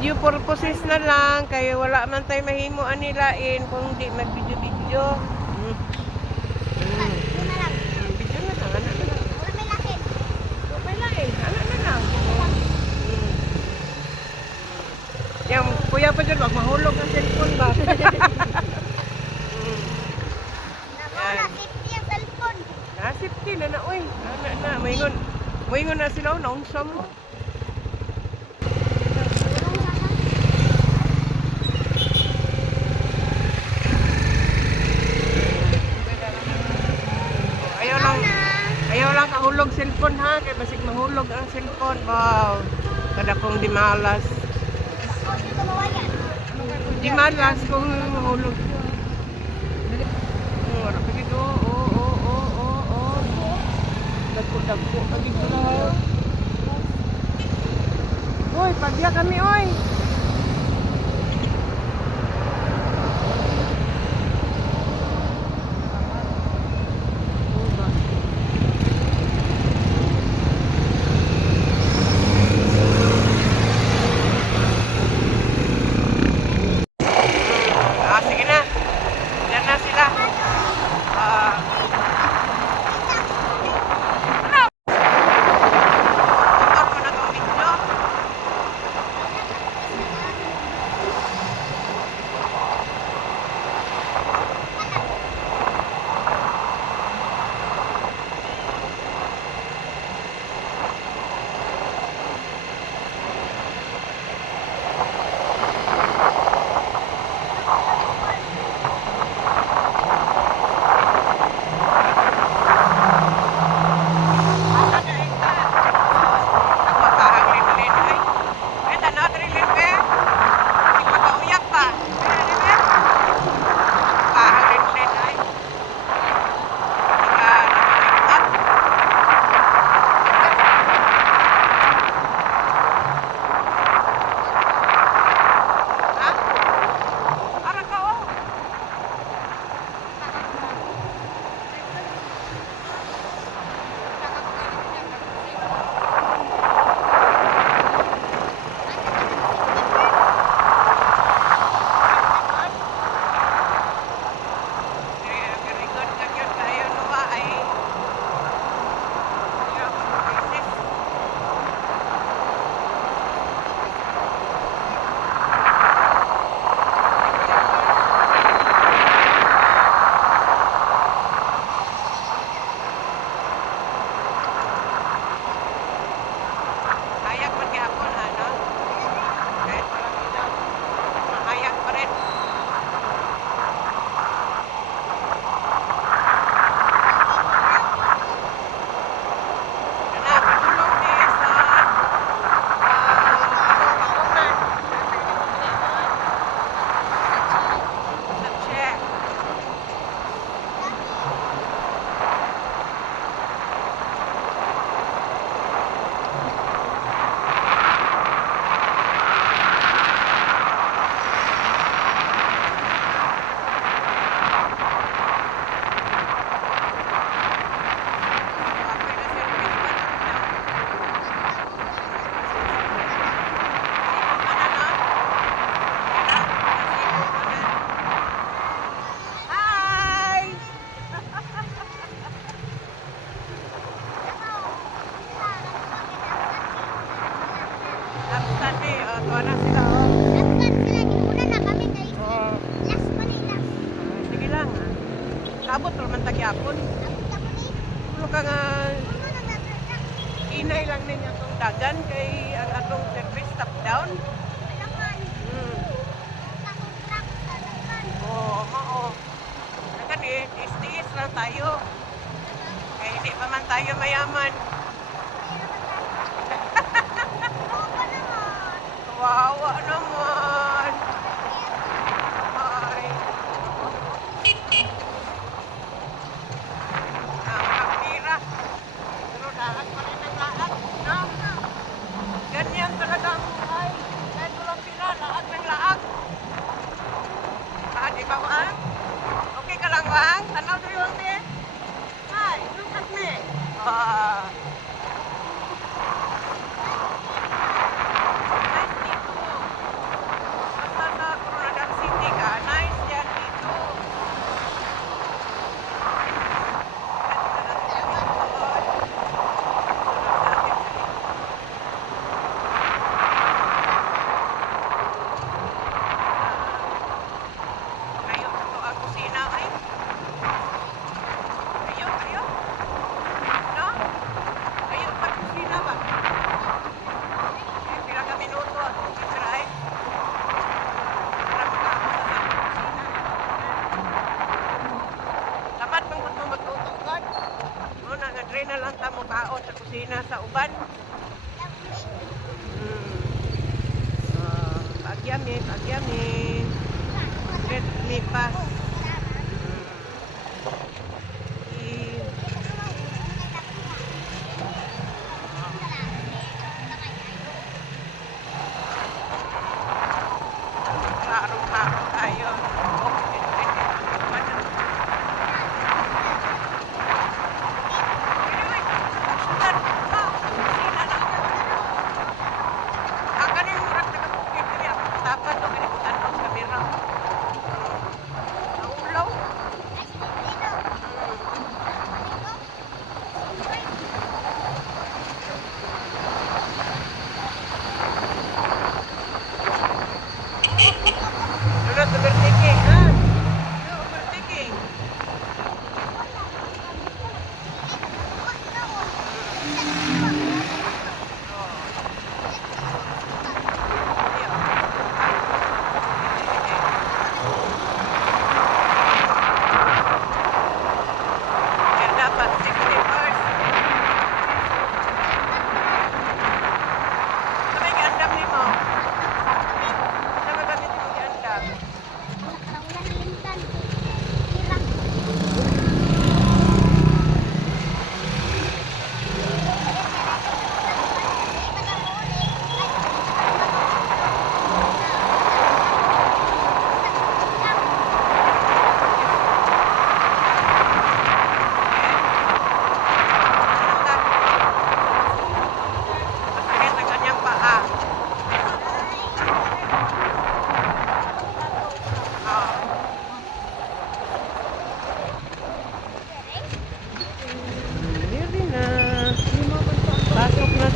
video purposes na lang kay wala man tay mahimo anilain kung di mag-video-video. Video na lang. Video na lang, ano na lang. Wala may lakin. Okay lang ano na lang. Yang kuya pa dyan, wag mahulog ang cellphone ba? Wala safety ang cellphone. Safety na na, uy. Na, maingon na sila, naunsa mo. Ayaw lang kahulog cellphone ha, kaya basig mahulog ang cellphone. Wow, kada kong di malas. Dito mawayan. Di malas kung mahulog. Wala pa gito, Dagko, pagig ko lang. Uy, pagya kami, oy. Sige na. Yan na sila. Tuwa na sila, oh. Last sila. Una na kami kay last Manila. Sige lang, sabot naman tagyapon. Ako ni. Ano ka nga, Ano na natrata? inay lang ninyo itong dagan kay ang atong service top down. Laman. Takong truck sa laman. Oo. Nakan tiis-tiis lang tayo. Kaya hindi pa man tayo mayaman. Kawawa naman. Ay. Nakakapira. Pero lahat pa rin ang lahat. No? Ganyan talaga ang buhay. Kahit walang pira, lahat ng lahat. Di ba, Wang? Okay ka lang, Wang? Tanaw to yung me? Hi, look at me. Nice meet you. na lang tamo kaon sa kusina sa uban. Pagyami, pagyami. Let me pass. Larong-larong tayo.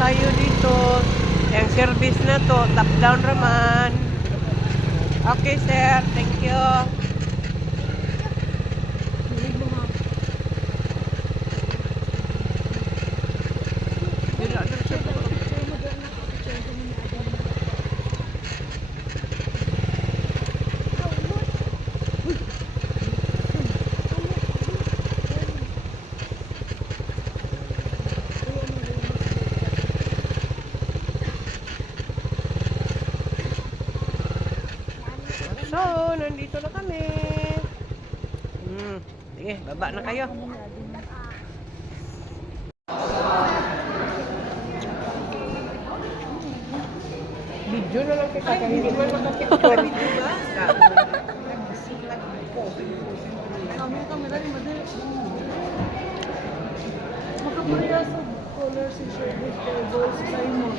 Tayo dito. Yung service na to, top down raman. Okay, sir. Thank you. So, nandito na kami. Sige, baba na kayo. Video na lang kita, hindi man makapicture. Kami kamera ni madali. Makapuriya sa color si shirt with the gold sa Simon.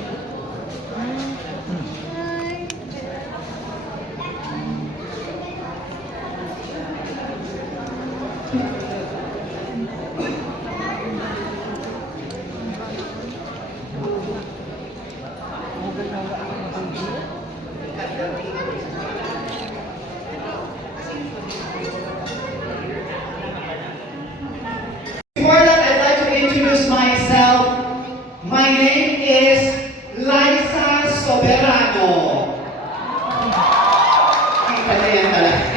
Before that, I'd like to introduce myself. My name is Liza Soberano. Kita na yan talaga.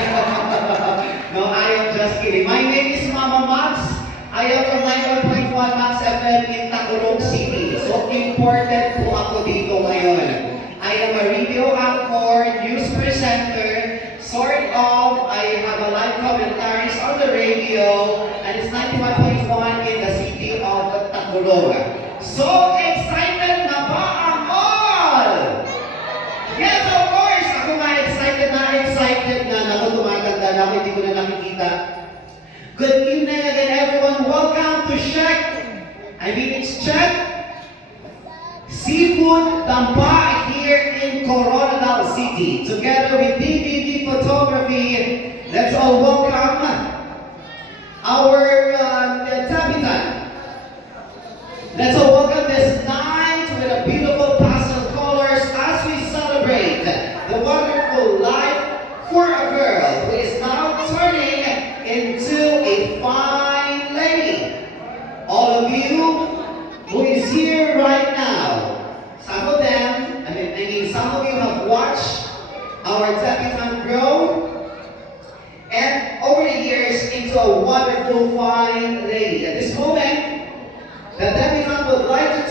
No, I am just kidding. My name is Mama Max. I am from 91.1 Max FM in Tacloban City. So, important po ako dito ngayon. I am a radio anchor, news presenter, sort of. I have a live commentaries on the radio, and it's 91.1 in the city of Tacloban. So excited na ba ang all? Yes, of course! Ako nga excited na. Naku, tumatanda na ako, hindi ko na nakikita. Good evening again, everyone. Welcome to it's Chef Seafood Dampa here in Coronadal City. Together with DVD Photography, let's all welcome our Tabitan. Let's all welcome this night with a beautiful pastel colors as we celebrate the wonderful life for a girl who is now turning into a fine lady. All of you who is here right now, some of them, some of you have watched our Tabitan grow, and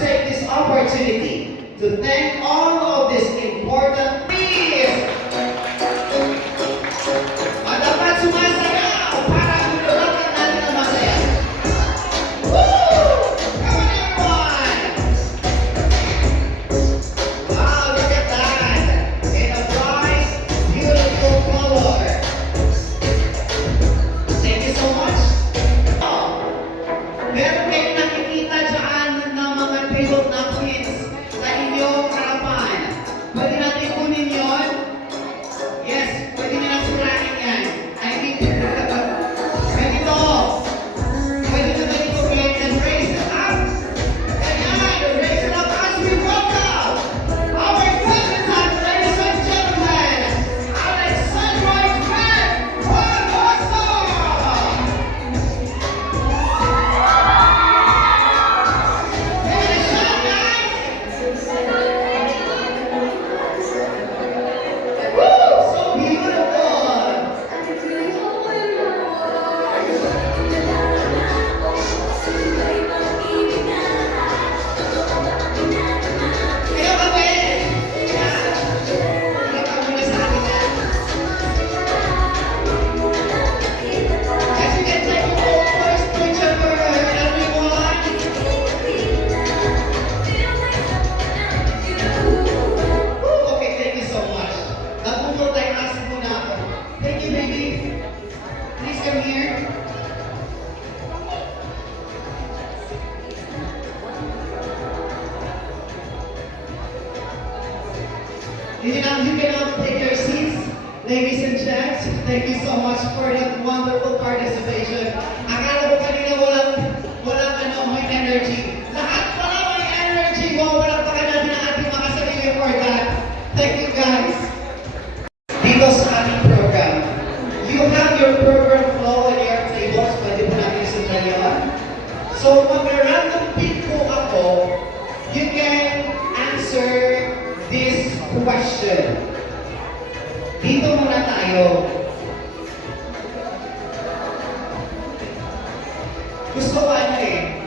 take this opportunity to thank all of these important peace. At dapat sumasayaw para magdulatan natin ang masaya. Woo! Come on, everyone! Wow, look at that! In a bright, beautiful color. Thank you so much. Meron kayong nakikita dyan ng mga table napkins sa inyong harapan. Pwede natin kunin yun? Yes, pwede nyo nang surahin yan. I mean, ganito. Pwede nyo ganito get and raise it up. Ganyan, raise it up as we welcome our representatives, ladies and gentlemen, Alexandra Barbosa! So beautiful! Kaya kami! Kaya kami na sa akin na. As you can take a first picture for everyone. Okay, thank you so much. Nagmumultitask muna ako. Thank you, baby. Please come here. You can now take your seats. Ladies and gents, thank you so much for that wonderful participation. Akala ko kanina walang may energy. Lahat pala may energy. Wow, walang pa natin ang ating mga sarili for that. Thank you guys. Dito sa ating program, you have your program flow on your tables. Pwede po natin sundan yun. So, mag-random pick po ako, you can answer this question. Dito muna tayo. Gusto ko ano eh.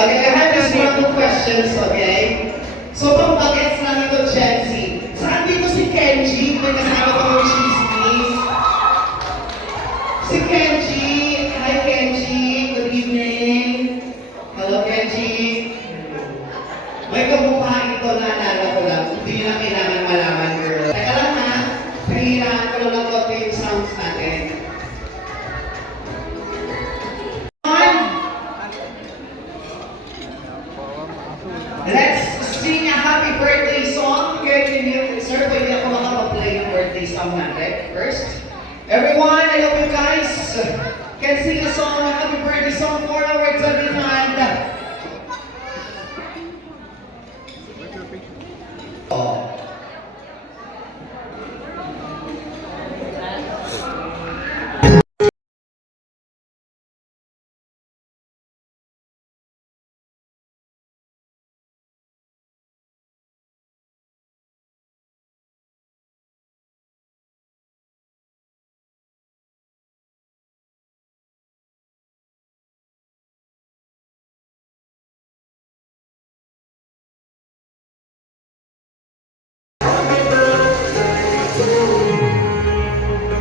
Okay, I have this random questions, okay? So, pang-bagets lang ito, Gen Z. Saan dito si Kenji? May kasama ko yung chismis. Si Kenji. Hi, Kenji. Good evening. Hello, Kenji. May kamukha ito na naalala ko lang. Hindi na kailangan malaman, girl. Teka lang ha. Kahirahan ko lang konti yung sounds natin. Let's sing a happy birthday song. Sir, pwede ako makapag-play ng birthday song natin first. Everyone, I hope you guys can sing a song, a happy birthday song for our Debbie Hand. Oh.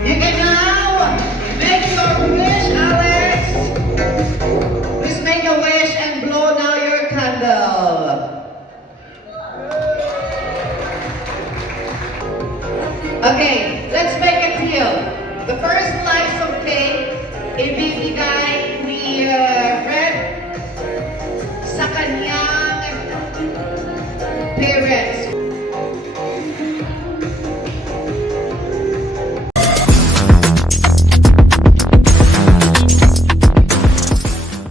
You can now make your wish, Alex. Please make a wish and blow now your candle. Okay, let's make a deal. The first slice of cake, if it's